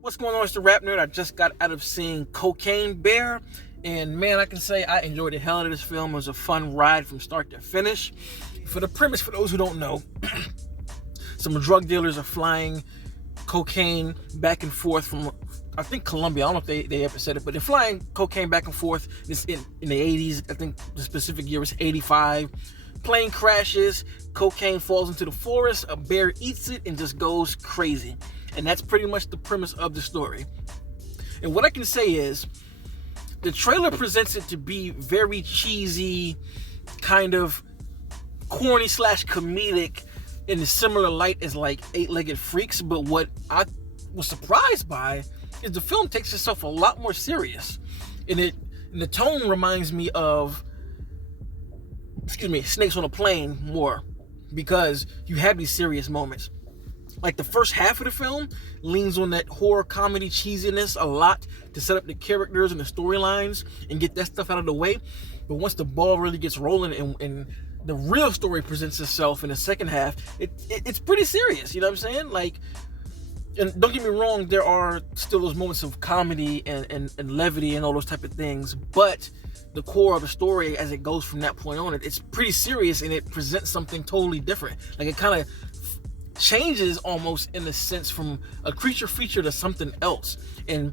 What's going on? It's the RapNerd. I just got out of seeing Cocaine Bear, and man, I can say I enjoyed the hell out of this film. It was a fun ride from start to finish. For the premise, for those who don't know, some drug dealers are flying cocaine back and forth from, I think, Colombia. I don't know if they ever said it, but they're flying cocaine back and forth. This in the 80s. I think the specific year was 85. Plane crashes, cocaine falls into the forest, a bear eats it and just goes crazy. And that's pretty much the premise of the story. And what I can say is, the trailer presents it to be very cheesy, kind of corny / comedic in a similar light as like Eight-Legged Freaks. But what I was surprised by is the film takes itself a lot more serious. And the tone reminds me of, Snakes on a Plane more, because you have these serious moments. Like the first half of the film leans on that horror comedy cheesiness a lot to set up the characters and the storylines and get that stuff out of the way. But once the ball really gets rolling and the real story presents itself in the second half, it's pretty serious. You know what I'm saying? Like, and don't get me wrong, there are still those moments of comedy and levity and all those type of things, but the core of the story as it goes from that point on, it's pretty serious, and it presents something totally different. Like, it kind of changes almost in a sense from a creature feature to something else and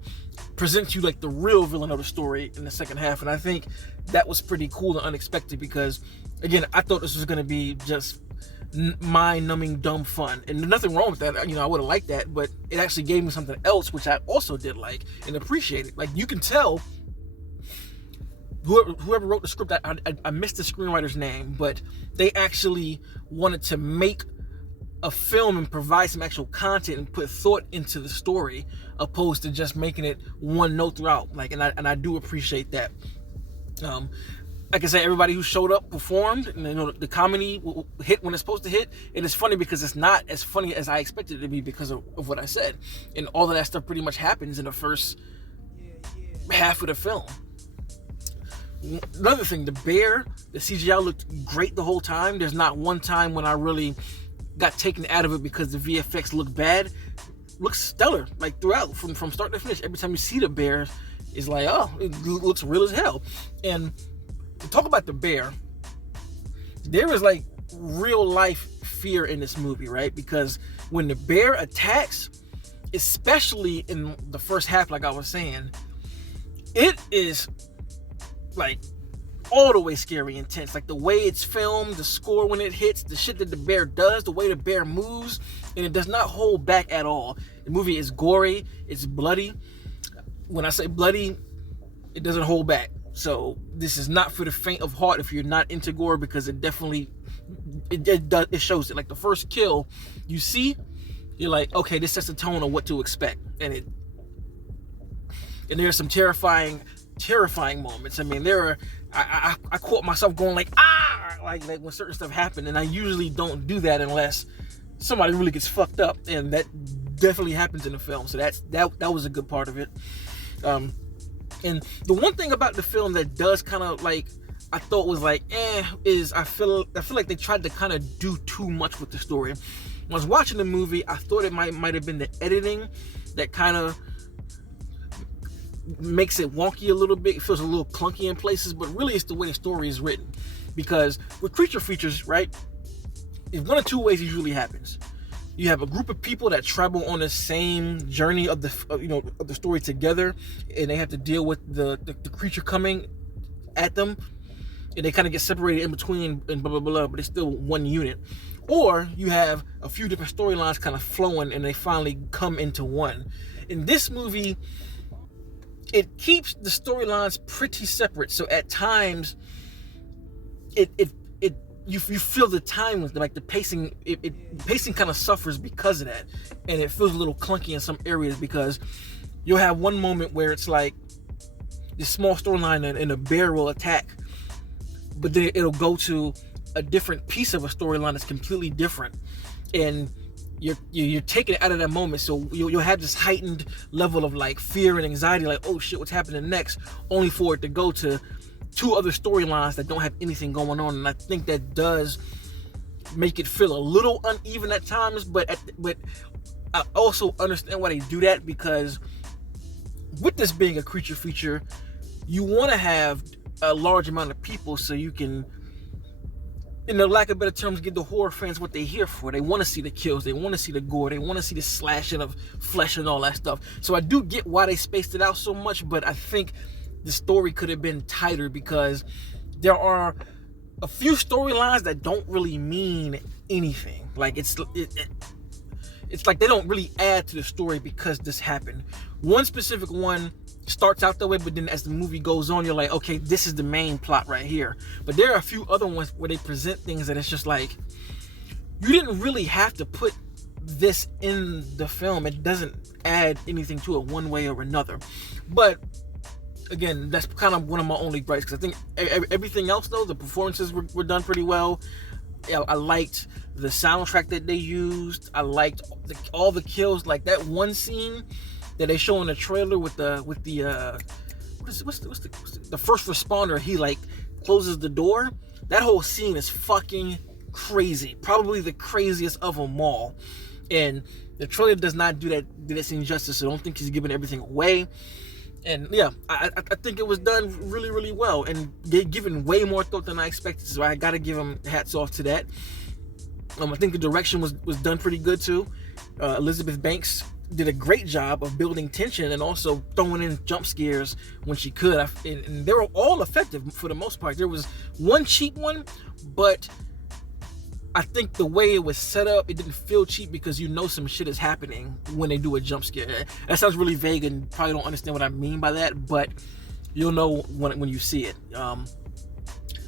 presents you like the real villain of the story in the second half. And I think that was pretty cool and unexpected, because again, I thought this was going to be just mind-numbing dumb fun, and nothing wrong with that. I would have liked that, but it actually gave me something else which I also did like and appreciated. Like, you can tell whoever wrote the script, I missed the screenwriter's name, but they actually wanted to make a film and provide some actual content and put thought into the story, opposed to just making it one note throughout. Like, and I do appreciate that. Like I said, everybody who showed up performed, and the comedy hit when it's supposed to hit. And it's funny because it's not as funny as I expected it to be because of what I said, and all of that stuff pretty much happens in the first half of the film. Another thing, the bear, the CGI looked great the whole time. There's not one time when I really got taken out of it because the VFX looked bad. Looks stellar, like throughout, from start to finish. Every time you see the bear, it's like, oh, it looks real as hell. And to talk about the bear, there is like real life fear in this movie, right? Because when the bear attacks, especially in the first half, like I was saying, it is like all the way scary intense. Like the way it's filmed, the score when it hits, the shit that the bear does, the way the bear moves, and it does not hold back at all. The movie is gory, it's bloody. When I say bloody, it doesn't hold back. So this is not for the faint of heart if you're not into gore, because it definitely it shows it. Like the first kill you see, you're like, okay, this sets the tone of what to expect. And there's some terrifying moments. I mean, I caught myself going like, like when certain stuff happened, and I usually don't do that unless somebody really gets fucked up, and that definitely happens in the film. So that was a good part of it. And the one thing about the film that does kind of like, I thought was like, is I feel like they tried to kind of do too much with the story. When I was watching the movie, I thought it might have been the editing that kind of makes it wonky a little bit. It feels a little clunky in places, but really it's the way the story is written. Because with creature features, right, in one of two ways it usually happens. You have a group of people that travel on the same journey of the story together, and they have to deal with the creature coming at them, and they kind of get separated in between and blah blah blah, but it's still one unit. Or you have a few different storylines kind of flowing, and they finally come into one. In this movie, it keeps the storylines pretty separate, so at times you feel the time with like the pacing. Pacing kind of suffers because of that, and it feels a little clunky in some areas, because you'll have one moment where it's like this small storyline and a bear will attack, but then it'll go to a different piece of a storyline that's completely different, and you're taken out of that moment. So you'll have this heightened level of like fear and anxiety, like, oh shit, what's happening next, only for it to go to two other storylines that don't have anything going on. And I think that does make it feel a little uneven at times, but I also understand why they do that, because with this being a creature feature, you want to have a large amount of people so you can, in the lack of better terms, give the horror fans what they're here for. They want to see the kills, they want to see the gore, they want to see the slashing of flesh and all that stuff. So I do get why they spaced it out so much, but I think the story could have been tighter, because there are a few storylines that don't really mean anything. Like it's like they don't really add to the story because this happened. One specific one starts out that way, but then as the movie goes on, you're like, okay, this is the main plot right here. But there are a few other ones where they present things that it's just like, you didn't really have to put this in the film. It doesn't add anything to it one way or another. But again, that's kind of one of my only gripes, because I think everything else, though, the performances were done pretty well. I liked the soundtrack that they used. I liked all the kills. Like that one scene that they show in the trailer with the first responder. He like closes the door. That whole scene is fucking crazy. Probably the craziest of them all. And the trailer does not do that scene justice. I don't think he's giving everything away. And yeah, I think it was done really, really well, and given way more thought than I expected. So I gotta give him hats off to that. I think the direction was done pretty good too. Elizabeth Banks did a great job of building tension and also throwing in jump scares when she could. And they were all effective for the most part. There was one cheap one, but I think the way it was set up, it didn't feel cheap, because you know some shit is happening when they do a jump scare. That sounds really vague and probably don't understand what I mean by that, but you'll know when you see it.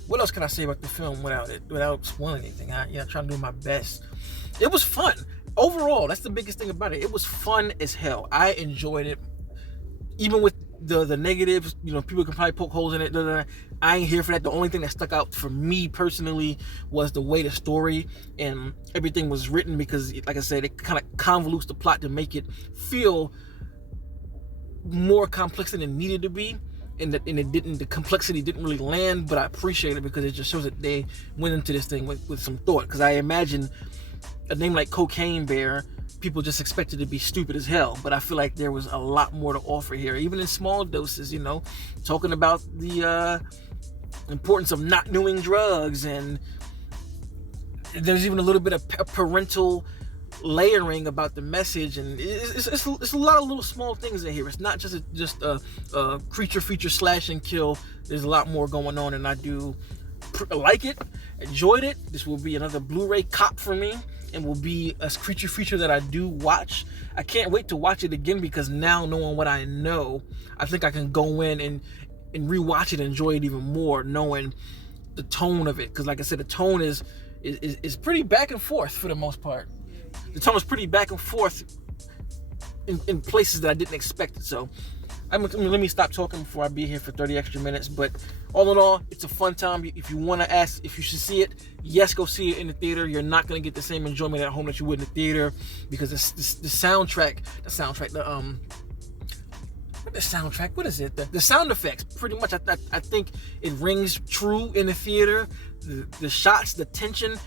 What else can I say about the film without spoiling anything? I'm trying to do my best. It was fun. Overall, that's the biggest thing about it. It was fun as hell. I enjoyed it. Even with the negatives, people can probably poke holes in it. I ain't here for that. The only thing that stuck out for me personally was the way the story and everything was written, because, like I said, it kind of convolutes the plot to make it feel more complex than it needed to be. And the complexity didn't really land, but I appreciate it because it just shows that they went into this thing with some thought. Because I imagine a name like Cocaine Bear, people just expect it to be stupid as hell, but I feel like there was a lot more to offer here, even in small doses. Talking about the importance of not doing drugs, and there's even a little bit of parental layering about the message, and it's a lot of little small things in here. It's not just a creature feature slash and kill. There's a lot more going on, and I do like it, enjoyed it. This will be another Blu-ray cop for me, and will be a creature feature that I do watch. I can't wait to watch it again, because now knowing what I know, I think I can go in and rewatch it and enjoy it even more, knowing the tone of it. Because like I said, the tone is pretty back and forth for the most part. The tone is pretty back and forth in places that I didn't expect it. So let me stop talking before I be here for 30 extra minutes. But all in all, it's a fun time. If you want to ask if you should see it, yes, go see it in the theater. You're not going to get the same enjoyment at home that you would in the theater, because the soundtrack, what is it? The sound effects, pretty much, I think it rings true in the theater. The shots, the tension,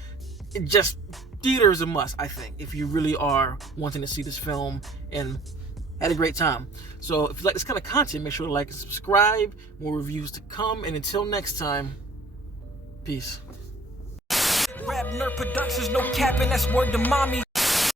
it just, theater is a must, I think, if you really are wanting to see this film and had a great time. So if you like this kind of content, make sure to like and subscribe. More reviews to come, and until next time, peace. RapNerd Productions, no capping, that's word to mommy.